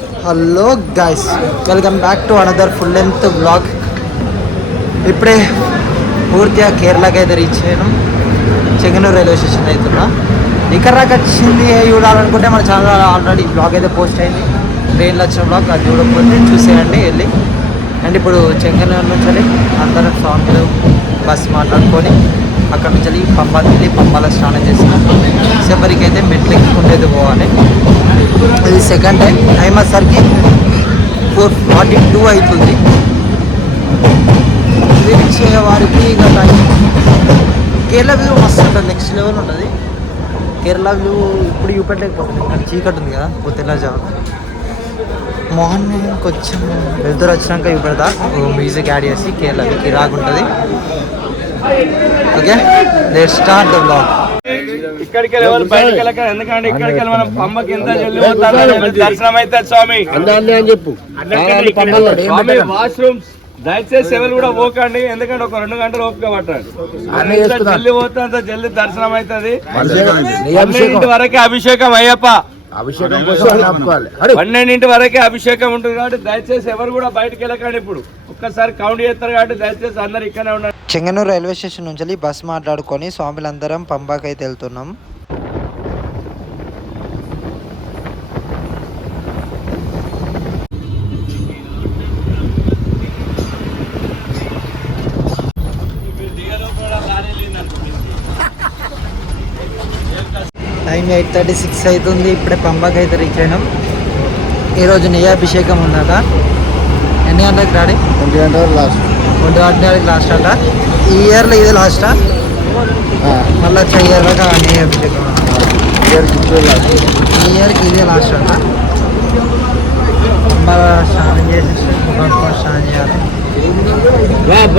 Hello guys welcome back to another full length blog ఇప్పుడే పూర్తిగా కేరళకి అయితే రీచ్ అయ్యాను చెంగనూరు రైల్వే స్టేషన్ అవుతున్నా ఇక్కడ నాకు వచ్చింది చూడాలనుకుంటే మన ఛానల్ ఆల్రెడీ బ్లాగ్ అయితే పోస్ట్ అయింది. ట్రైన్లో వచ్చిన బ్లాగ్ అది చూడకపోతే చూసేయండి వెళ్ళి. అండ్ ఇప్పుడు చెంగనూరు నుంచి వెళ్ళి అందరం స్వామిలు బస్ మాట్లాడుకొని అక్కడ నుంచి వెళ్ళి పంబాకి వెళ్ళి పంపాలో స్నానం చేసిన శబరికి అయితే మెట్లు ఎక్కుండేది పోవాలి. ఇది సెకండ్ టైం టైం వచ్చేసరికి ఫోర్ ఫార్టీ టూ అవుతుంది రీచ్ వారికి ఇక టైం కేరళ వ్యూ మస్తు ఉంటుంది నెక్స్ట్ లెవెల్ ఉంటుంది. కేరళ వ్యూ ఇప్పుడు చూపెట్టలేకపోతుంది. కానీ చీకటి ఉంది కదా ఇప్పుడు తెల్లజాము మార్నింగ్ కొంచెం వెళ్తురు వచ్చినాక చూపెడతా. మ్యూజిక్ యాడ్ చేసి కేరళ వ్యూ కిరాక్ ఉంటుంది okay let start the blog ఇక్కడికి వెళ్ళి ఎవరు బయటకు వెళ్ళక ఎందుకంటే ఇక్కడికి వెళ్ళి మనం పంపకి ఎంత జల్లి పోతారు. దర్శనం అయితే స్వామి. అందాన్ని అని చెప్పు. స్వామి వాష్రూమ్స్ దయచేసి ఎవరు కూడా పోకండి ఎందుకంటే ఒక రెండు గంటలు ఓపిక పట్టండి జల్లి పోతే అంత జల్ది దర్శనం అవుతుంది పన్నెండింటి వరకే అభిషేకం అయ్యప్ప. అభిషేకం పన్నెండింటి వరకే అభిషేకం ఉంటుంది కాబట్టి దయచేసి ఎవరు కూడా బయటకు వెళ్ళకండి ఇప్పుడు. ఒక్కసారి కౌంట్ చేస్తారు కాబట్టి దయచేసి అందరు ఇక్కడే ఉండండి. చెంగనూరు రైల్వే స్టేషన్ నుంచి వెళ్ళి బస్ మాట్లాడుకొని స్వాములందరం పంబాకి అయితే వెళ్తున్నాం. టైం ఎయిట్ థర్టీ సిక్స్ అవుతుంది. ఇప్పుడే పంబాకి అయితే రీచ్ అయినాం. ఈరోజు నెయ్యాభిషేకం ఉందట. ఎన్ని గంటలకు రాడి? ట్వంటీ గంటల లాస్ట్. ఒంటి గంటలకు లాస్ట్ అట. ఈ ఇయర్లో ఇదే లాస్టా మళ్ళీ వచ్చే ఇయర్ దాకా లాస్ట్ ఈ ఇయర్కి ఇదే లాస్ట్ అంట. స్నానం చేసి ముఖం స్నానం చేయాలి.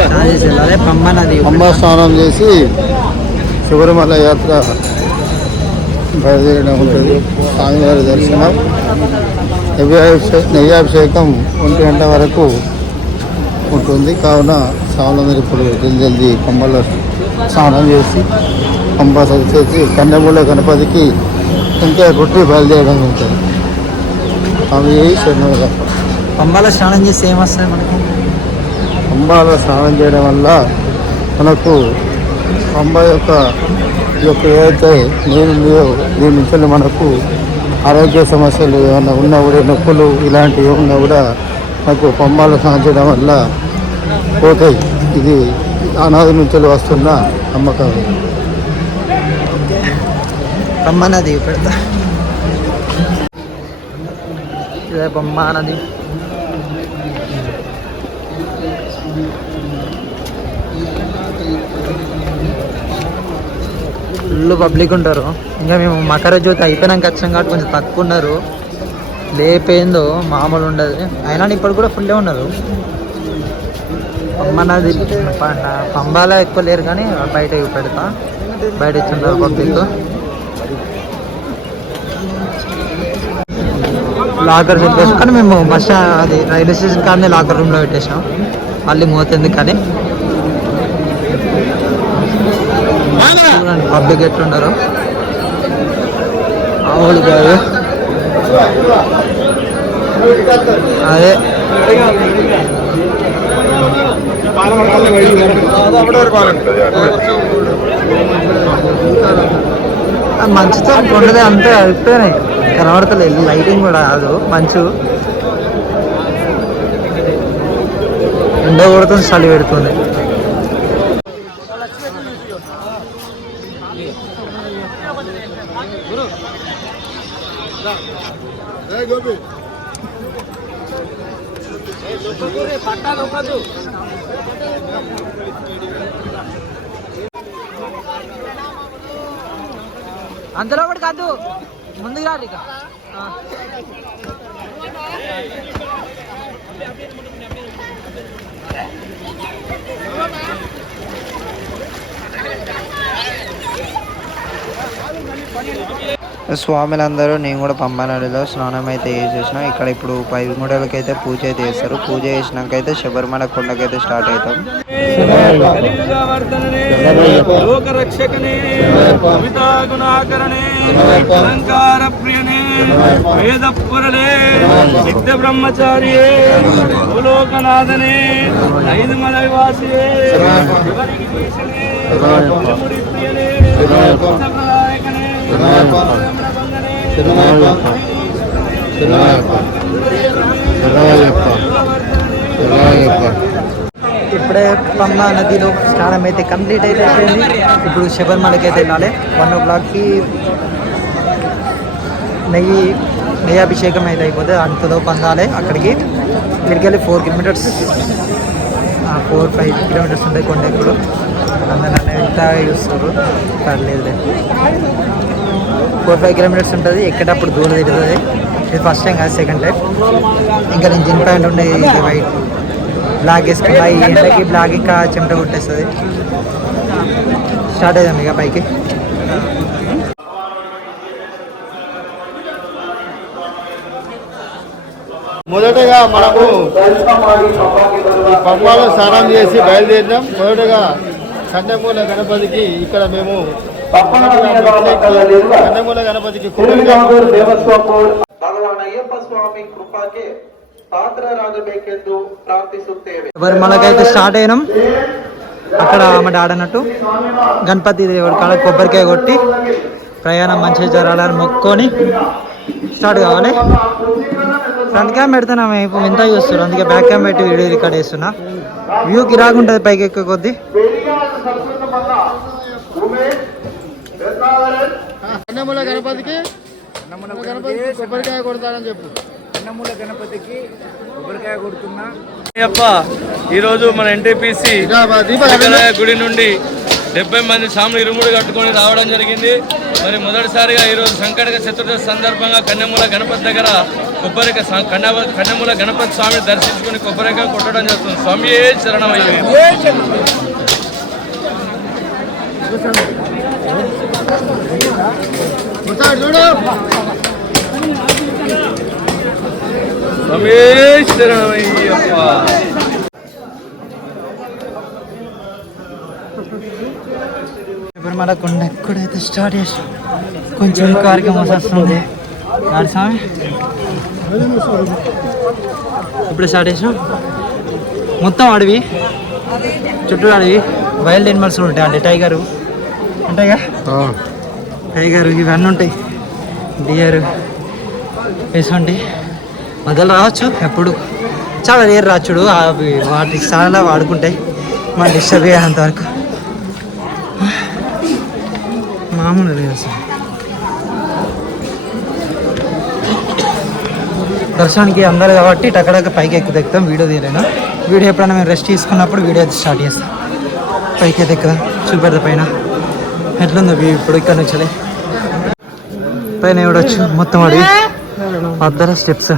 స్నానం చేసి వెళ్ళాలి. పంబ నది స్నానం చేసి శబరిమల యాత్ర బయలుదేరడం ఉంటుంది. స్వామివారి దర్శనం. నెయ్యాభిషే- నెయ్యాభిషేకం ఒంటి గంట వరకు ఉంటుంది కావున స్వాములందరూ ఇప్పుడు జల్ది జల్దీ పంబలో స్నానం చేసి పంబ చేసి కన్నెమూల గణపతికి ఇంకా కొట్టి బయలుదేరడం ఉంటుంది స్వామి శరణం పంబాలో స్నానం చేసి ఏమొస్తుంది మనకి? పంబాలో స్నానం చేయడం వల్ల మనకు పంబ యొక్క యొక్క ఏదైతే ఉందో దీని నుంచి మనకు ఆరోగ్య సమస్యలు ఏమైనా ఉన్నా కూడా నొప్పులు ఇలాంటివి ఉన్నా కూడా నాకు పొమ్మాలు స్నానం వల్ల పోతాయి. ఇది అనాది నుంచి వస్తున్న నమ్మకం. పంబ నది పెడతా. ఇదే పంబ నది. ఫుల్ పబ్లిక్ ఉంటారు. ఇంకా మేము మకర జ్యోతి అయిపోయినాక వచ్చాం కాబట్టి కొంచెం తక్కువ ఉన్నారు. లేపేందో మామూలు ఉండదు. అయినా ఇప్పుడు కూడా ఫుల్లే ఉన్నారు పంబ నాది ప- ఎక్కువ లేరు కానీ బయట పెడతా. బయట ఇచ్చిండ్రు పబ్లిక్ లాకర్ చెప్పేసి కానీ మేము బస్ అది రైల్వే స్టేషన్ కానీ లాకర్ రూమ్లో పెట్టేసాం మళ్ళీ మోతుంది కానీ చూడండి పబ్లిక్ ఎట్లుండరు. ఆవులు కాదు. అదే. ఆ మంచుతో కొండలే అంతే అయిపోయినాయి కనబడతలేదు లైటింగ్ కూడా కాదు మంచు. ఎండ కొడుతుంది చలి పెడుతుంది. అందులో కూడా కాదు. ముందుకు రాదు ఇక. Thank you. స్వాములందరూ నేను కూడా పంబనడిలో స్నానం అయితే చేసేసిన ఇక్కడ ఇప్పుడు పై మూడలకి అయితే పూజ అయితే చేస్తారు. పూజ చేసినాక అయితే శబరిమల కొండకైతే స్టార్ట్ అవుతాం. నిత్య భూలోకనాథనే ఐదు ఇప్పుడే పమ్మ నదిలో స్నానం అయితే కంప్లీట్ అయితే ఇప్పుడు శబరిమలకి అయితే వెళ్ళాలి. వన్ ఓ క్లాక్కి నెయ్యి నెయ్యి అభిషేకం అయితే అయిపోతే అంతలో పొందాలి అక్కడికి. ఇక్కడికి వెళ్ళి four kilometres four five kilometres ఉంటాయి కొండ ఇప్పుడు అందరూ నన్ను ఎంత చూస్తారు? పర్లేదు ఫోర్ ఫైవ్ కిలోమీటర్స్ ఉంటుంది. ఎక్కేటప్పుడు దూరం తిరుగుతుంది. ఇది ఫస్ట్ టైం కాదు సెకండ్ టైం ఇంకా నేను జిన్ ప్యాంట్ ఉండే ఇది వైట్ బ్లాక్ వేసుకున్నా ఈ ఎండకి బ్లాక్ ఇంకా చెమట కొట్టేస్తుంది. స్టార్ట్ అవుదాం ఇక పైకి. మొదటగా మనము ఈ పంపాలో స్నానం చేసి బయలుదేరినాం. మొదటగా కన్నెమూల గణపతికి ఇక్కడ మేము కన్నెమూల గణపతికి ఎవరు మనకైతే స్టార్ట్ అయినాం. అక్కడ మా ఆడనట్టు. గణపతి దేవుడి కాడ కొబ్బరికాయ కొట్టి ప్రయాణం మంచిగా జరగాలని మొక్కుకొని స్టార్ట్ కావాలి. ఫ్రంట్ క్యామ్ పెడుతున్నా మేము ఇంత చూస్తున్నాం అందుకే బ్యాక్ క్యామ్ పెట్టి వీడియో రికార్డ్ చేస్తున్నా. వ్యూ రాకుంటుంది పైకి ఎక్కువ కొద్దీ. కందమూల గణపతికి గణపతికి కొబ్బరికాయ కొడతాడని చెప్పు. అయ్యప్ప ఈరోజు మన ఎన్టీపీసీ దీపా- దీపా శంకరయ్య గుడి నుండి డెబ్బై మంది స్వాములు ఇరుముడు కట్టుకొని రావడం జరిగింది. మరి మొదటిసారిగా ఈరోజు సంకటక చతుర్దశి సందర్భంగా కన్యమూల గణపతి దగ్గర కొబ్బరిక కన్న కన్యమూల గణపతి స్వామిని దర్శించుకుని కొబ్బరికాయ కొట్టడం జరుగుతుంది. స్వామి శరణమయ్య కొడతాడు చూడు కొండ ఎక్కడైతే స్టార్ట్ చేసి కొంచెం కార్యక్రమం వస్తుంది. నాడు స్వామి. ఇప్పుడు స్టార్ట్ చేసాం మొత్తం అడవి. చుట్టూ అడవి. వైల్డ్ యానిమల్స్ ఉంటాయి అంటే టైగరు. ఉంటాయిగా? టైగర్ ఇవన్నీ ఉంటాయి. డియర్ వేసుకోండి. మధ్యలో రావచ్చు ఎప్పుడు. చాలా రేర్ రాచుడు అవి వాటి చాలా వాడుకుంటాయి. మన డిస్టర్బ్ అంతవరకు మామూలు లేదు అసలు. దర్శనానికి అందరు కాబట్టి టక్కడక్క పైకి ఎక్కువ ఎక్కుతాం వీడియో తీయలేను. వీడియో ఎప్పుడైనా మేము రెస్ట్ తీసుకున్నప్పుడు వీడియో స్టార్ట్ చేస్తాం. పైకి ఎక్కుదాం చూపెడతా పైన. ఎట్లుందో వ్యూ ఇప్పుడు ఇక్కడ నుంచి పైన చూడొచ్చు మొత్తం అడిగి మధ్యలో స్టెప్స్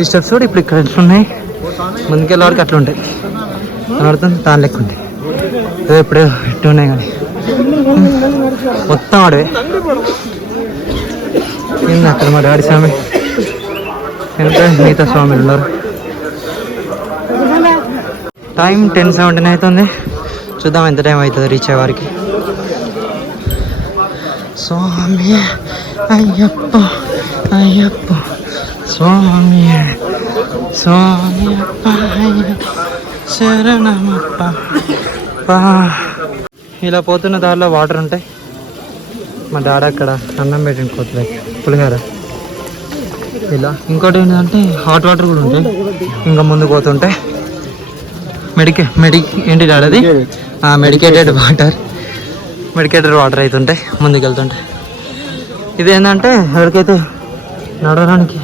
ఈ స్టెప్స్ కూడా ఇప్పుడు ఇక్కడ ఎట్లున్నాయి ముందుకెళ్ళే వరకు అట్లా ఉంటాయి. కనబడుతుంది దాని లెక్క ఉంది అదే ఇప్పుడు ఎట్టు ఉన్నాయి కానీ. మొత్తం అడవే ఏంది అక్కడ మా డాడీ స్వామి? ఎంత మిగతా స్వామి ఉన్నారు? టైం టెన్ సెవెంటీన్ అవుతుంది. చూద్దాం ఎంత టైం అవుతుంది రీచ్ అయ్యే వారికి. స్వామి అయ్యప్ప అయ్యప్ప స్వామి స్వామి అప్ప శరణమప్ప. ఇలా పోతున్న దారిలో వాటర్ ఉంటాయి మా డాడీ అక్కడ అన్నం పెట్టింది కోతులకి పులిహార. ఇలా ఇంకోటి ఏంటంటే హాట్ వాటర్ కూడా ఉంటాయి ఇంకా ముందు పోతుంటే మెడికే మెడి ఏంటి డాడీ అది? మెడికేటెడ్ వాటర్ మెడికేటెడ్ వాటర్ అవుతుంటాయి ముందుకు వెళ్తుంటే ఇది ఏంటంటే ఎవరికైతే నడవడానికి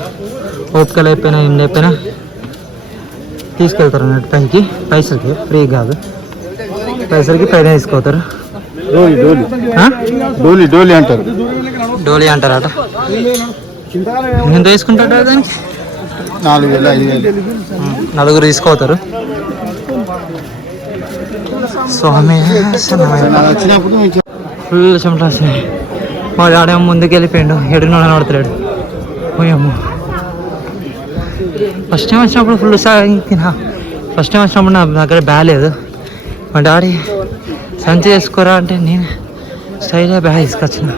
ఓపిక లేకపోయినా ఏం లేకపోయినా తీసుకెళ్తారు అన్నట్టు. పైకి పైసలకి ఫ్రీ కాదు. పైసలకి పైన తీసుకోతారు డోలి డోలి. ఆ? డోలి డోలి అంటారు. డోలీ అంటారట. ఎంత తీసుకుంటాడు దానికి? నాలుగు వేలు ఐదు వేలు. నలుగురు తీసుకోతారు స్వామి వచ్చినప్పుడు మీకు ఫుల్ చెమట మా డాడేమో ముందుకు వెళ్ళిపోయాడు ఎడుగు నడతలేడు పోయాము ఫస్ట్ టైం వచ్చినప్పుడు ఫుల్ సాగిన ఫస్ట్ టైం వచ్చినప్పుడు నా దగ్గర బ్యాగ్ లేదు. మా డాడీ సంచి చేసుకోరా అంటే నేను స్టైల్గా బ్యాగ్ తీసుకొచ్చిన.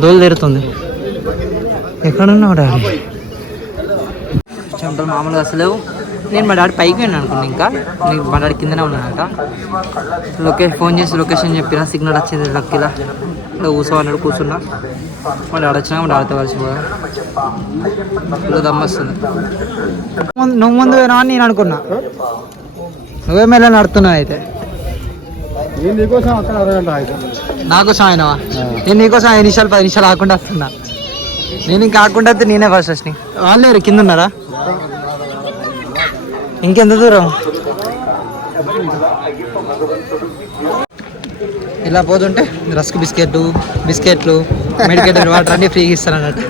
దోలు తీరుతుంది. ఎక్కడున్నావు డాడీ? చెంపలు మామూలుగా అసలేవు. నేను మా డాడీ పైకి వెళ్ళాను అనుకున్నా ఇంకా. నేను మా డాడీ కిందనే ఉన్నానంట లొకేషన్ ఫోన్ చేసి లొకేషన్ చెప్పిన సిగ్నల్ వచ్చింది లక్కీలా ఇలా కూర్చోమన్నాడు కూర్చున్నా. మా డాడీ వచ్చినా మా డాడీతో కలిసి పోయా ఇలా దమ్మస్తుంది నువ్వు ముందు పోయినా అని నేను అనుకున్నా. నువ్వే మేళ నడుతున్నావు అయితే. నీకోసం ఆయనవా నేను నీకోసం ఐదు నిమిషాలు పది నిమిషాలు ఆకుండా వస్తున్నా. నేను ఇంకా ఆకుండా వస్తే నేనే ఫస్ట్ వచ్చిన. వాళ్ళు ఎవరు? కింద ఉన్నారా? ఇంకెంత దూరం? ఇలా పోతుంటే రస్క్ బిస్కెట్లు బిస్కెట్లు మెడికేట్ వాటర్ అన్ని ఫ్రీగా ఇస్తారు అన్నట్టు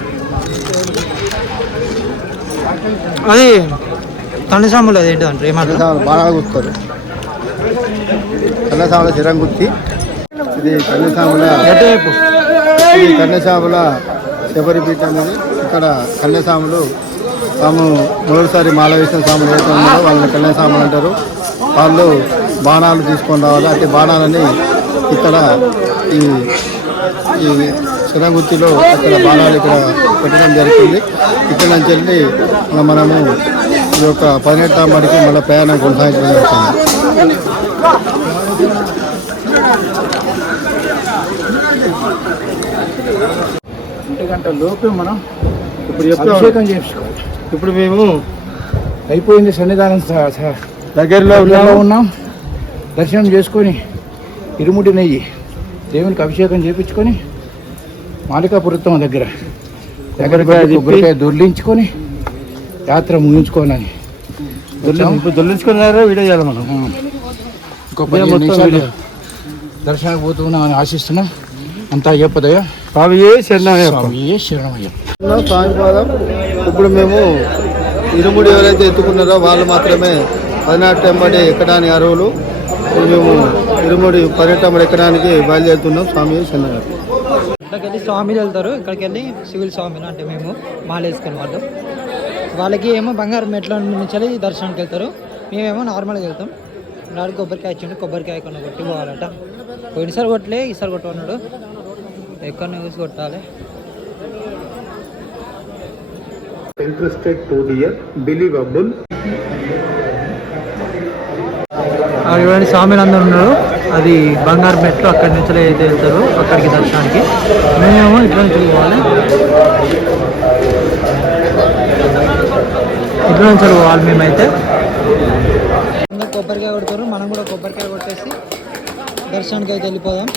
అది కనుసాములు అది ఏంటో అంటారు? ఏమంటారు? కన్నసాములు బాగా గుర్తారు కన్నసాముల చిరం గుర్తి ఇది కన్నసాముల వైపు ఇది కన్యసాముల శబరిపీఠ అనేది ఇక్కడ కన్యసాములు తాము మూడోసారి మాల వేసిన సాములు ఏదైతే ఉన్నారో వాళ్ళని కన్యసాములు అంటారు. వాళ్ళు బాణాలు తీసుకొని రావాలి. అంటే బాణాలని ఇక్కడ ఈ ఈ శిరంగుత్తిలో ఇక్కడ బాణాలు ఇక్కడ పెట్టడం జరుగుతుంది. ఇక్కడ నుంచి వెళ్ళి మన మనము ఈ యొక్క పదినెట్టాం మడికి మళ్ళీ ప్రయాణం కొనసాగించడం జరుగుతుంది. ఒంటి గంట లోపు మనం ఇప్పుడు అభిషేకం చేసుకోవాలి ఇప్పుడు మేము అయిపోయింది సన్నిధానం దగ్గరలో ఉన్నాము. ఉన్నాం. దర్శనం చేసుకొని ఇరుముడి నెయ్యి దేవునికి అభిషేకం చేపించుకొని మాలికాపురత్వం దగ్గర దగ్గర దొర్లించుకొని యాత్ర ముగించుకోనని ఇప్పుడు దొర్లించుకున్నారో? వీడియో చేయాలి మనం? ఇంకో పదిహేను నిమిషాలు దర్శనానికి పోతున్నామని ఆశిస్తున్నాం. అంతా అయ్యప్పదయ్య స్వామియే శరణమయ్యప్ప. స్వామియే శరణమయ్యప్ప. స్వామి పాదం ఇప్పుడు మేము ఇరుముడి ఎవరైతే ఎత్తుకున్నారో వాళ్ళు మాత్రమే పదినాటి వెంబడి ఎక్కడానికి అరువులు ఇప్పుడు మేము ఇరుముడి పర్యటన ఎక్కడానికి బయలుదేరుతున్నాం స్వామి శరణమయ్యప్ప ఇక్కడికి వెళ్ళి స్వామిలు వెళ్తారు. ఇక్కడికి వెళ్ళి సివిల్ స్వామిలు అంటే మేము మాల వేసుకుని వాళ్ళు. వాళ్ళకి ఏమో బంగారు మెట్ల నుంచి దర్శనానికి వెళ్తారు. మేమేమో నార్మల్గా వెళ్తాం. నాడు కొబ్బరికాయ ఇచ్చిండు. కొబ్బరికాయ కొన్న కొట్టి పోవాలట. పోయినసారి కొట్టలే ఈసారి కొట్టమన్నాడు. ఎక్కడ చూసి కొట్టాలి? Interested to hear believable. అక్కడ చూడండి స్వామిలు ఉన్నారు. అది బంగారు మెట్లు అక్కడి నుంచి అయితే వెళ్తారు అక్కడికి దర్శనానికి. మేము ఇట్లా నుంచి పోవాలి. ఇట్లా నుంచి పోవాలి మేమైతే. కొబ్బరికాయ కొడతారు. మనం కూడా కొబ్బరికాయ కొట్టేసి దర్శనానికి అయితే వెళ్ళిపోదాం.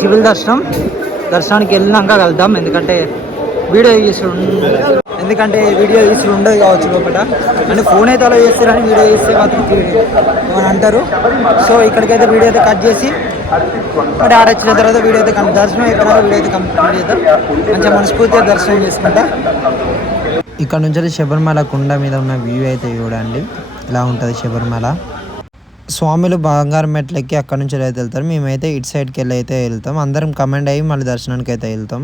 సివిల్ దర్శనం. దర్శనానికి వెళ్ళినాక కలుద్దాం ఎందుకంటే వీడియో తీసుడు ఎందుకంటే వీడియో తీసుడు ఉండదు కావచ్చు లోపల. అంటే ఫోన్ అయితే అలా చేస్తారని వీడియో చేస్తే మాత్రం అని అంటారు. సో ఇక్కడికైతే వీడియో అయితే కట్ చేసి మరి ఆడ వచ్చిన తర్వాత వీడియో అయితే దర్శనం అయిపోయినాక వీడియో అయితే కంప్లీట్ చేద్దాం. మంచిగా మనస్ఫూర్తిగా దర్శనం చేసుకుంటా. ఇక్కడ నుంచి శబరిమల కుండ మీద ఉన్న వ్యూ అయితే చూడండి. ఇలా ఉంటుంది శబరిమల? స్వాములు బంగారం మెట్లెక్కి అక్కడ నుంచి అయితే వెళ్తారు? మేమైతే ఇటు సైడ్కి వెళ్ళి అయితే వెళ్తాం. అందరం కమెంట్ అయ్యి మళ్ళీ దర్శనానికి అయితే వెళ్తాం.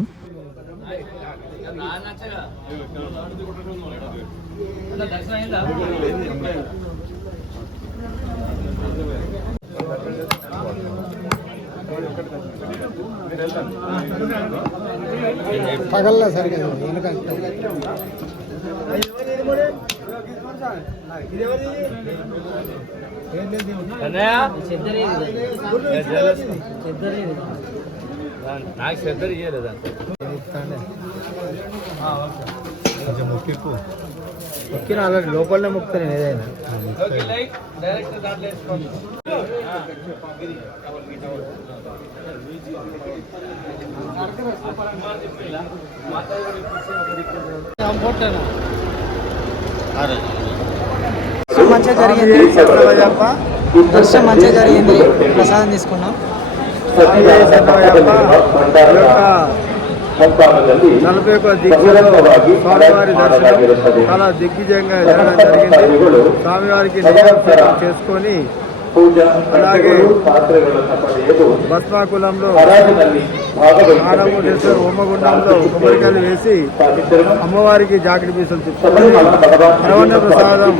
పగల్లా సరిగ్గా నాకు శ్రద్ధ ఇయ్యలేదా మొక్కిన అలాంటి లోపలనే మొక్కుతా నేను ఏదైనా డైరెక్ట్ మంచిగా జరిగింది. దర్శనం మంచిగా జరిగింది. ప్రసాదం తీసుకున్నాం. నలభై ఒక దీక్షలో స్వామివారి దర్శనం చాలా దిగ్విజయంగా జరగడం జరిగింది. స్వామివారికి నివేదన చేసుకొని అలాగే భస్మాకులంలో స్నానము హోమగుండంలో కొబ్బరికాయలు వేసి అమ్మవారికి జాకెట్ పీసులు తిప్పుకొని ప్రసాదం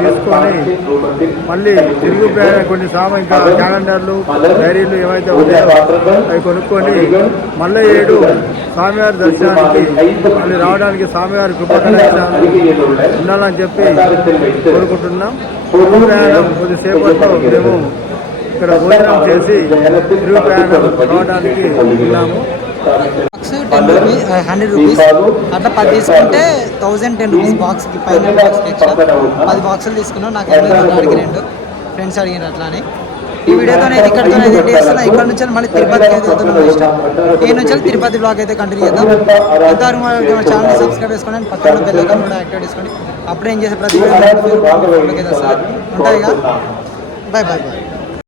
తీసుకొని మళ్ళీ తిరుగు కొన్ని సామాన్ ఇంకా క్యాలెండర్లు డైరీలు ఏవైతే ఉన్నాయో అవి కొనుక్కొని మళ్ళీ ఏడు స్వామివారి దర్శనానికి మళ్ళీ రావడానికి స్వామివారి కృప ఉండాలని చెప్పి కోరుకుంటున్నాం. ప్రయాణం కొద్దిసేపట్లో మేము ఇక్కడ భోజనం చేసి తిరుగు ప్రయాణం రావడానికి ఉన్నాము. Box ten rupees hundred rupees అట్లా పది తీసుకుంటే థౌజండ్ టెన్ రూపీస్ బాక్స్కి పైన బాక్స్కి ఎక్స్ట్రా పది బాక్సులు తీసుకున్నాం నాకు అడిగి రెండు ఫ్రెండ్స్ అడిగిన అట్లా అని ఈ వీడియోతో అయితే ఇక్కడితో అయితే చేస్తున్నా ఇక్కడ నుంచి మళ్ళీ తిరుపతికి అయితే వెళ్తున్నాం ఇష్టం. ఈ నుంచి తిరుపతి బ్లాగ్ అయితే కంటిన్యూ చేద్దాం. ఎంతవరకు మన ఛానల్ సబ్స్క్రైబ్ చేసుకోండి పక్కన బెల్ ఐకాన్ కూడా యాక్టివేట్ చేసుకోండి. అప్పుడే ఏం చేసే ప్రతి వీడియో వస్తుంది. ఉంటాయి బాయ్ బాయ్ బాయ్